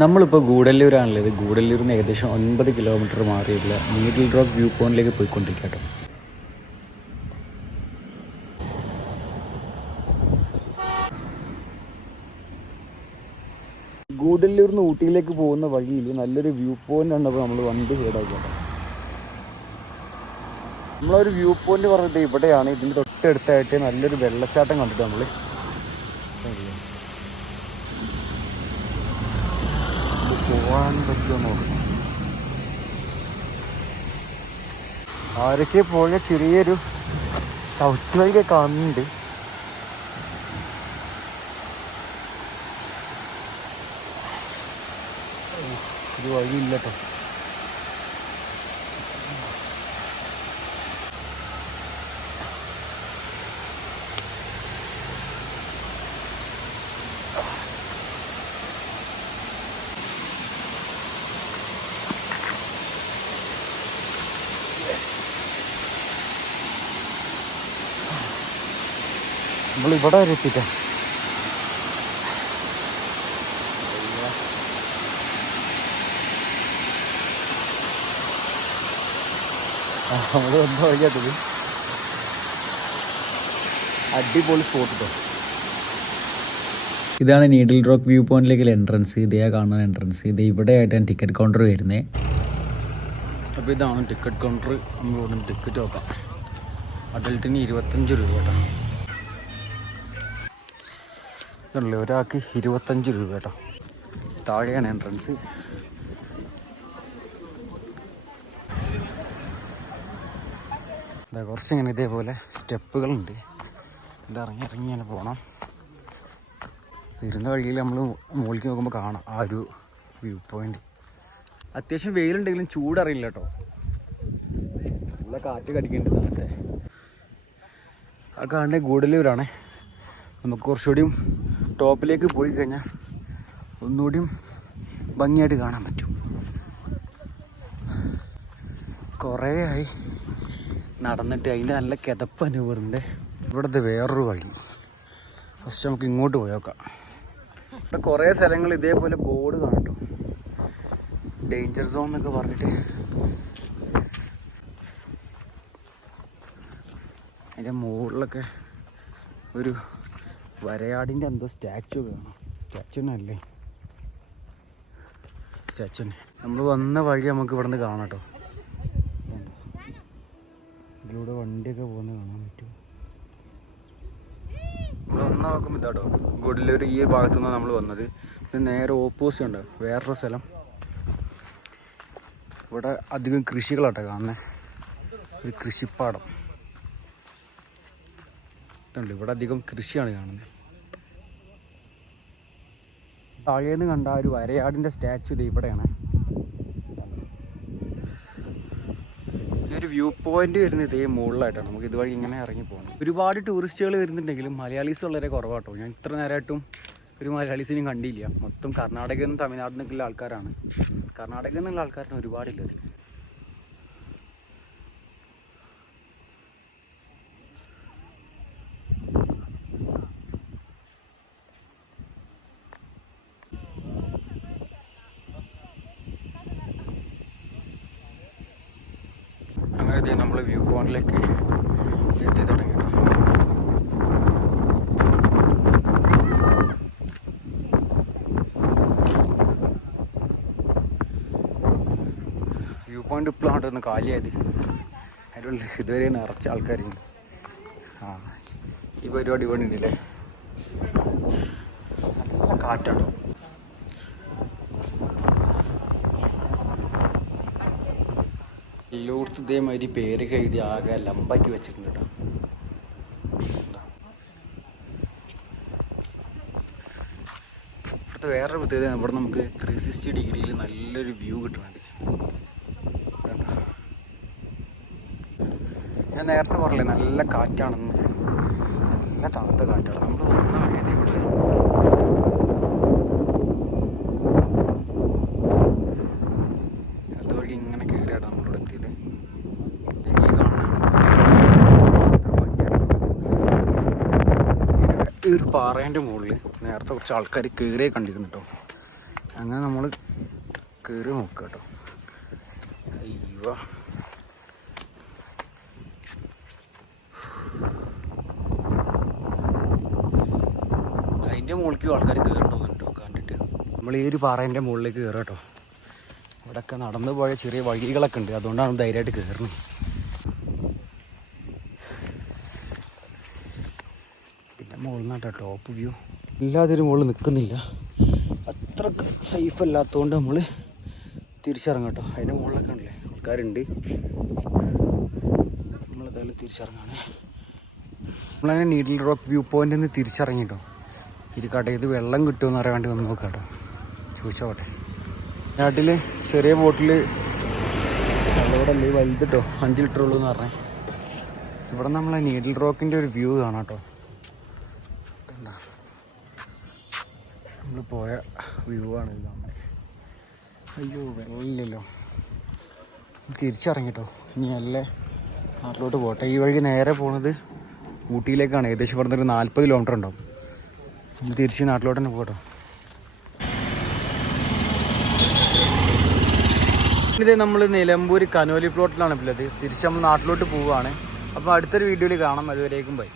നമ്മളിപ്പോൾ ഗൂഡല്ലൂരാണുള്ളത്. ഗൂഡല്ലൂരിൽ നിന്ന് ഏകദേശം 9 കിലോമീറ്റർ മാറിയിട്ടുള്ള നീഡിൽ റോക്ക് വ്യൂ പോയിന്റിലേക്ക് പോയിക്കൊണ്ടിരിക്കുക കേട്ടോ. ഗൂഡല്ലൂരിൽ നിന്ന് ഊട്ടിയിലേക്ക് പോകുന്ന വഴിയിൽ നല്ലൊരു വ്യൂ പോയിന്റ് കണ്ടപ്പോൾ നമ്മൾ വണ്ടി സൈഡാക്കിട്ടോ. നമ്മളൊരു വ്യൂ പോയിന്റ് പറഞ്ഞിട്ട് ഇവിടെയാണ്. ഇതിൻ്റെ തൊട്ടടുത്തായിട്ട് നല്ലൊരു വെള്ളച്ചാട്ടം കണ്ടിട്ട് നമ്മൾ പോകാൻ പറ്റുമോ നോക്കണം. ആരൊക്കെ പോയ ചെറിയൊരു ചവിട്ടുവഴിയൊക്കെ കാണുന്നുണ്ട്. ഒരു വഴിയില്ല കേട്ടോ. നമ്മളിവിടെ വരെ എത്തിക്കാം. നമ്മൾ എന്താ വഴിയാത്തത്. അടിപൊളി സ്പോട്ട് കേട്ടോ. ഇതാണ് നീഡിൽ റോക്ക് വ്യൂ പോയിന്റിലേക്കുള്ള എൻട്രൻസ്. ഇതേ കാണുന്ന എൻട്രൻസ്. ഇത് ഇവിടെ ആയിട്ടാണ് ടിക്കറ്റ് കൗണ്ടർ വരുന്നത്. അപ്പോൾ ഇതാണ് ടിക്കറ്റ് കൗണ്ടർ. നമ്മൾ ഇവിടെ ടിക്കറ്റ് നോക്കാം. അഡൽട്ടിന് 25 രൂപ കേട്ടോ. ഇതല്ലേ, ഒരാൾക്ക് 25 രൂപ കേട്ടോ. താഴെയാണ് എൻട്രൻസ്. കുറച്ചിങ്ങനെ ഇതേപോലെ സ്റ്റെപ്പുകളുണ്ട്. ഇറങ്ങി ഇങ്ങനെ പോകണം. ഇരുന്ന വഴിയിൽ നമ്മൾ മുകളിലേക്ക് നോക്കുമ്പോൾ കാണാം ആ ഒരു വ്യൂ പോയിന്റ്. അത്യാവശ്യം വെയിലുണ്ടെങ്കിലും ചൂടറിയില്ല കേട്ടോ. നല്ല കാറ്റ് കടിക്കുന്നുണ്ട് താഴത്തെ. ആ കാണുന്നത് ഗൂഡല്ലൂരാണ്. നമുക്ക് കുറച്ചുകൂടിയും ടോപ്പിലേക്ക് പോയി കഴിഞ്ഞാൽ ഒന്നുകൂടിയും ഭംഗിയായിട്ട് കാണാൻ പറ്റും. കുറേ ആയി നടന്നിട്ട് അതിൻ്റെ നല്ല കിതപ്പ് അനുഭവമുണ്ട്. ഇവിടുത്തെ വേറൊരു വഴി. ഫസ്റ്റ് നമുക്ക് ഇങ്ങോട്ട് പോയി നോക്കാം. ഇവിടെ കുറേ സ്ഥലങ്ങൾ ഇതേപോലെ ബോർഡ് കാണട്ടോ. ഡേഞ്ചർ സോൺ എന്നൊക്കെ പറഞ്ഞിട്ട്. അതിൻ്റെ മുകളിലൊക്കെ ഒരു വരയാടിൻ്റെ എന്തോ സ്റ്റാച്ചു കാണാം. സ്റ്റാച്ചുവിനല്ലേ, സ്റ്റാച്ചുവിന്. നമ്മൾ വന്ന വഴി നമുക്ക് ഇവിടെ നിന്ന് കാണാം കേട്ടോ. ഇതിലൂടെ വണ്ടിയൊക്കെ പോകുന്നത് കാണാൻ പറ്റും. നമ്മൾ വന്ന നോക്കുമ്പോൾ ഇതാട്ടോ ഗൂഡല്ലൂർ. ഈ ഭാഗത്തു നിന്നാണ് നമ്മൾ വന്നത്. ഇത് നേരെ ഓപ്പോസിറ്റ് ഉണ്ട് വേറൊരു സ്ഥലം. ഇവിടെ അധികം കൃഷികളാട്ടോ കാണുന്നത്. ഒരു കൃഷിപ്പാടം ഇതുണ്ട്. ഇവിടെ അധികം കൃഷിയാണ് കാണുന്നത്. താഴേന്ന് കണ്ട ഒരു വരയാടിൻ്റെ സ്റ്റാച്ചു ഇത് ഇവിടെയാണ്. ഒരു വ്യൂ പോയിന്റ് വരുന്നത് ഇതേ മുകളിലായിട്ടാണ്. നമുക്ക് ഇതുവഴി ഇങ്ങനെ ഇറങ്ങി പോകണം. ഒരുപാട് ടൂറിസ്റ്റുകൾ വരുന്നുണ്ടെങ്കിലും മലയാളീസ് വളരെ കുറവാട്ടോ. ഞാൻ ഇത്ര നേരമായിട്ടും ഒരു മലയാളീസിനെയും കണ്ടില്ല. മൊത്തം കർണാടകയിൽ നിന്നും തമിഴ്നാട്ടിൽ നിന്നുള്ള ആൾക്കാരാണ്. കർണാടകയിൽ നിന്നുള്ള ആൾക്കാരാണ് ഒരുപാടില്ലത്. അങ്ങനെ നമ്മൾ വ്യൂ പോയിന്റിലേക്ക് എത്തി തുടങ്ങി. വ്യൂ പോയിന്റ് ഇപ്പോഴാണ് ഒന്ന് കാലിയായത്. അതിനുള്ള ഇതുവരെ നിറച്ച ആൾക്കാരുണ്ട്. ഈ പരിപാടി വേണ്ടിയില്ലേ. നല്ല കാറ്റാണ്. എല്ലായിടത്തും ഇതേമാതിരി പേരൊക്കെ എഴുതി ആകെ ലംബാക്കി വെച്ചിട്ടുണ്ട് കേട്ടോ. ഇവിടുത്തെ വേറൊരു പ്രത്യേകത, ഇവിടെ നമുക്ക് 360 ഡിഗ്രിയിൽ നല്ലൊരു വ്യൂ കിട്ടുന്നുണ്ട്. ഞാൻ നേരത്തെ പറഞ്ഞില്ലേ നല്ല കാറ്റാണെന്ന്. നല്ല തണുത്ത കാറ്റാണ്. നമ്മൾ ഒന്നും അങ്ങനെ ഇവിടെ അതുവഴി ഇങ്ങനെ കയറിയാണ് നമ്മളിവിടെ എത്തിയത്. ഈ ഒരു പാറേൻ്റെ മുകളിൽ നേരത്തെ കുറച്ച് ആൾക്കാർ കയറിയേ കണ്ടിരുന്നു കേട്ടോ. അങ്ങനെ നമ്മൾ കയറി നോക്കുക കേട്ടോ. അയ്യോ അതിൻ്റെ മുകളിലേക്ക് ആൾക്കാർ കയറണമെന്നുണ്ടോ കണ്ടിട്ട്. നമ്മൾ ഈ ഒരു പാറേൻ്റെ മുകളിലേക്ക് കയറുക കേട്ടോ. ഇവിടെയൊക്കെ നടന്നു പോയ ചെറിയ വഴികളൊക്കെ ഉണ്ട്, അതുകൊണ്ടാണ് ധൈര്യമായിട്ട് കയറുന്നത്. പിന്നെ മുകളിൽ നിന്നാട്ടോ ടോപ്പ് വ്യൂ. എല്ലാതൊരു മുകളിൽ നിൽക്കുന്നില്ല, അത്രക്ക് സേഫ് അല്ലാത്തതുകൊണ്ട് നമ്മൾ തിരിച്ചിറങ്ങാം കേട്ടോ. അതിൻ്റെ മുകളിലൊക്കെ ഉണ്ടല്ലേ ആൾക്കാരുണ്ട്. നമ്മളെന്തായാലും തിരിച്ചിറങ്ങാണ്. നമ്മളങ്ങനെ നീഡിൽ റോക്ക് വ്യൂ പോയിൻ്റിൽ നിന്ന് തിരിച്ചിറങ്ങി കേട്ടോ. ഇത് കടയിൽ വെള്ളം കിട്ടുമെന്ന് അറിയാൻ വേണ്ടി വന്ന് നോക്കാം കേട്ടോ. ചോദിച്ചോട്ടെ. നാട്ടിൽ ചെറിയ ബോട്ടിൽ അവിടെ അല്ലേ വലുത് കേട്ടോ, 5 ലിറ്റർ ഉള്ളൂ എന്ന് പറഞ്ഞേ. ഇവിടെ നമ്മളെ നീഡിൽ റോക്കിൻ്റെ ഒരു വ്യൂ കാണാം കേട്ടോ. നമ്മൾ പോയ വ്യൂ ആണ് ഇത് കാണുന്നത്. അയ്യോ വെള്ളമില്ലല്ലോ. തിരിച്ചിറങ്ങിട്ടോ. ഇനി നല്ല നാട്ടിലോട്ട് പോട്ടെ. ഈ വഴി നേരെ പോണത് ഊട്ടിയിലേക്കാണ്. ഏകദേശം ഇവിടെ ഒരു 40 കിലോമീറ്റർ ഉണ്ടാവും. നമ്മൾ തിരിച്ച് നാട്ടിലോട്ട് തന്നെ പോകട്ടോ. ഇത് നമ്മൾ നിലമ്പൂർ കനോലി പ്ലോട്ടിലാണ് ഉള്ളത്. തിരിച്ച് നമ്മൾ നാട്ടിലോട്ട് പോവുകയാണ്. അപ്പോൾ അടുത്തൊരു വീഡിയോയിൽ കാണാം. അതുവരേക്കും ബൈ.